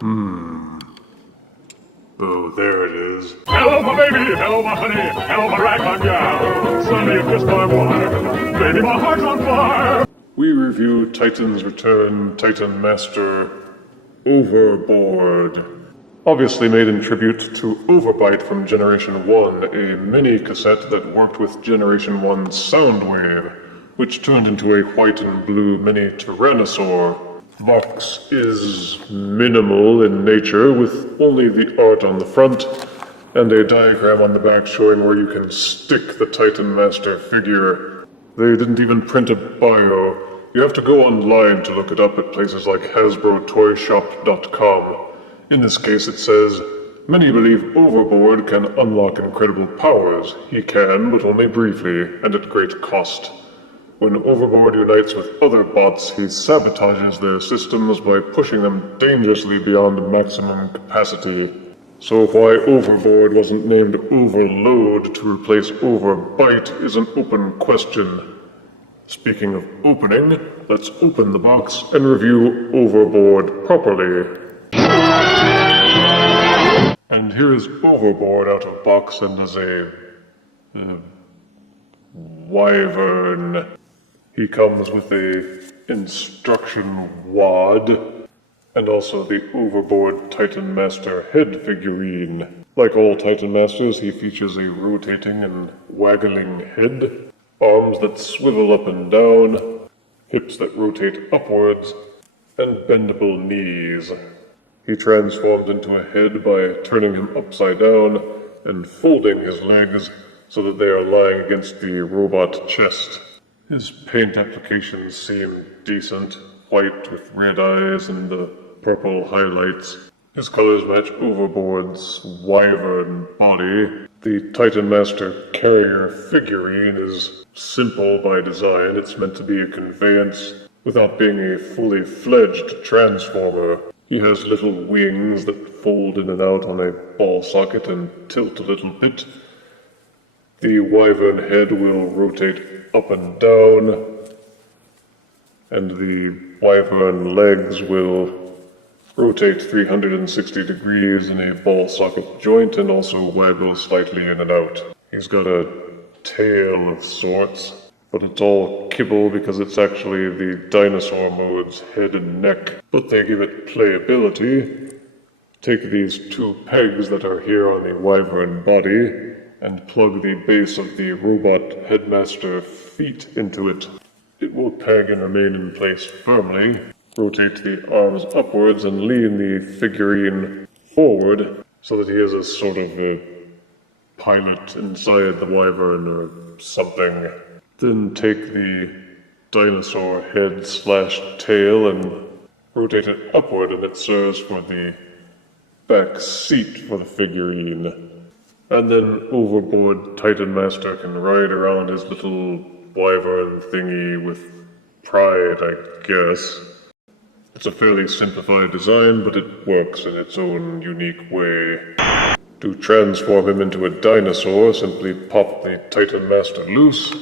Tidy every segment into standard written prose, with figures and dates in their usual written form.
Oh, there it is. Hello, my baby! Hello, my honey! Hello, my ragtime gal! Suddenly you've kissed my wife! Baby, my heart's on fire! We review Titan's Return, Titan Master Overboard. Obviously made in tribute to Overbite from Generation 1, a mini cassette that worked with Generation 1's Soundwave, which turned into a white and blue mini Tyrannosaur. The box is minimal in nature, with only the art on the front, and a diagram on the back showing where you can stick the Titan Master figure. They didn't even print a bio. You have to go online to look it up at places like HasbroToyShop.com. In this case it says, "Many believe Overboard can unlock incredible powers. He can, but only briefly, and at great cost. When Overboard unites with other bots, he sabotages their systems by pushing them dangerously beyond maximum capacity." So why Overboard wasn't named Overload to replace Overbite is an open question. Speaking of opening, let's open the box and review Overboard properly. And here is Overboard out of box and as a Wyvern. He comes with a instruction wad, and also the Overboard Titan Master head figurine. Like all Titan Masters, he features a rotating and waggling head, arms that swivel up and down, hips that rotate upwards, and bendable knees. He transforms into a head by turning him upside down and folding his legs so that they are lying against the robot chest. His paint applications seem decent, white with red eyes and the purple highlights. His colors match Overboard's Wyvern body. The Titan Master carrier figurine is simple by design. It's meant to be a conveyance without being a fully fledged transformer. He has little wings that fold in and out on a ball socket and tilt a little bit. The Wyvern head will rotate up and down, and the Wyvern legs will rotate 360 degrees in a ball socket joint and also waggle slightly in and out. He's got a tail of sorts, but it's all kibble because it's actually the dinosaur mode's head and neck. But they give it playability. Take these two pegs that are here on the Wyvern body and plug the base of the robot headmaster feet into it. It will peg and remain in place firmly. Rotate the arms upwards and lean the figurine forward so that he is a sort of a pilot inside the Wyvern or something. Then take the dinosaur head / tail and rotate it upward, and it serves for the back seat for the figurine. And then Overboard Titan Master can ride around his little Wyvern thingy with pride, I guess. It's a fairly simplified design, but it works in its own unique way. To transform him into a dinosaur, simply pop the Titan Master loose,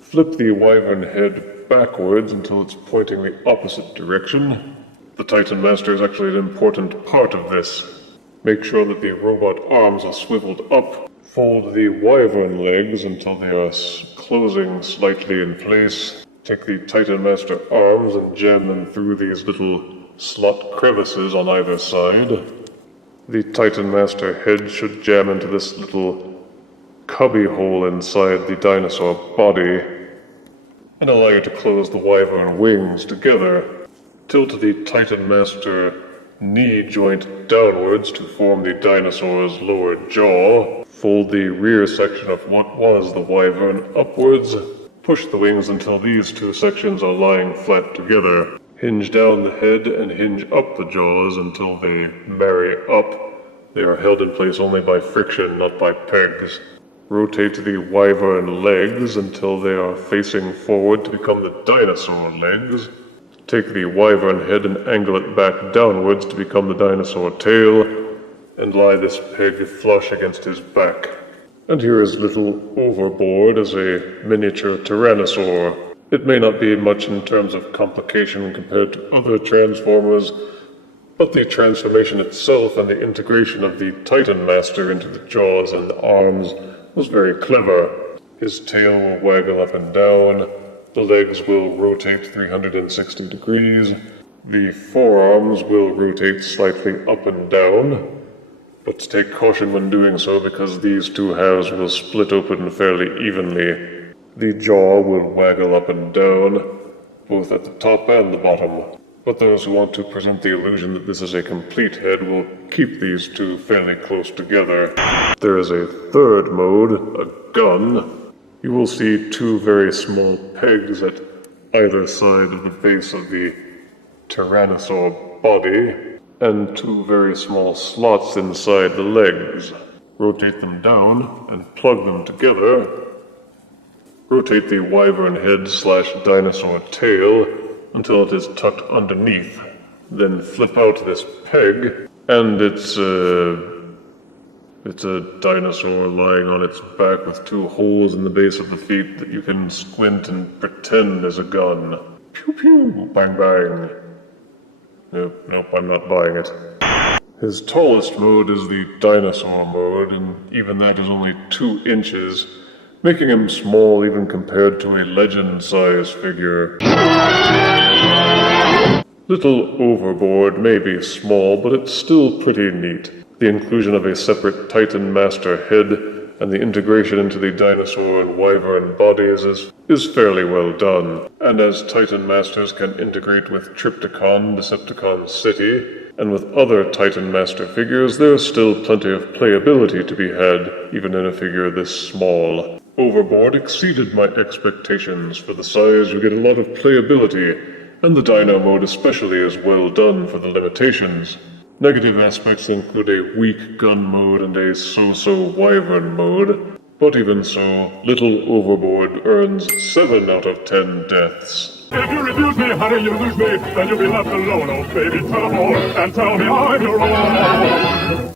flip the Wyvern head backwards until it's pointing the opposite direction. The Titan Master is actually an important part of this. Make sure that the robot arms are swiveled up. Fold the Wyvern legs until they are closing slightly in place. Take the Titan Master arms and jam them through these little slot crevices on either side. The Titan Master head should jam into this little cubby hole inside the dinosaur body and allow you to close the Wyvern wings together. Tilt the Titan Master knee joint downwards to form the dinosaur's lower jaw. Fold the rear section of what was the Wyvern upwards. Push the wings until these two sections are lying flat together. Hinge down the head and hinge up the jaws until they marry up. They are held in place only by friction, not by pegs. Rotate the Wyvern legs until they are facing forward to become the dinosaur legs. Take the Wyvern head and angle it back downwards to become the dinosaur tail, and lie this peg flush against his back. And here is little Overboard as a miniature Tyrannosaur. It may not be much in terms of complication compared to other Transformers, but the transformation itself and the integration of the Titan Master into the jaws and arms was very clever. His tail will waggle up and down, the legs will rotate 360 degrees, the forearms will rotate slightly up and down, but take caution when doing so because these two halves will split open fairly evenly. The jaw will waggle up and down, both at the top and the bottom. But those who want to present the illusion that this is a complete head will keep these two fairly close together. There is a third mode, a gun. You will see two very small pegs at either side of the base of the Tyrannosaur body, and two very small slots inside the legs. Rotate them down and plug them together. Rotate the Wyvern head / dinosaur tail until it is tucked underneath. Then flip out this peg, and it's a dinosaur lying on its back with two holes in the base of the feet that you can squint and pretend is a gun. Pew pew, bang bang. Nope, I'm not buying it. His tallest mode is the dinosaur mode, and even that is only 2 inches, making him small even compared to a legend-size figure. Little Overboard may be small, but it's still pretty neat. The inclusion of a separate Titan Master head and the integration into the dinosaur and wyvern bodies is fairly well done. And as Titan Masters can integrate with Trypticon, Decepticon City, and with other Titan Master figures, there's still plenty of playability to be had, even in a figure this small. Overboard exceeded my expectations. For the size, you get a lot of playability, and the Dino mode especially is well done for the limitations. Negative aspects include a weak gun mode and a so-so wyvern mode, but even so, Little Overboard earns 7 out of 10 deaths. If you refuse me, honey, you lose me, then you'll be left alone, oh baby, tell them all, and tell me I'm your own.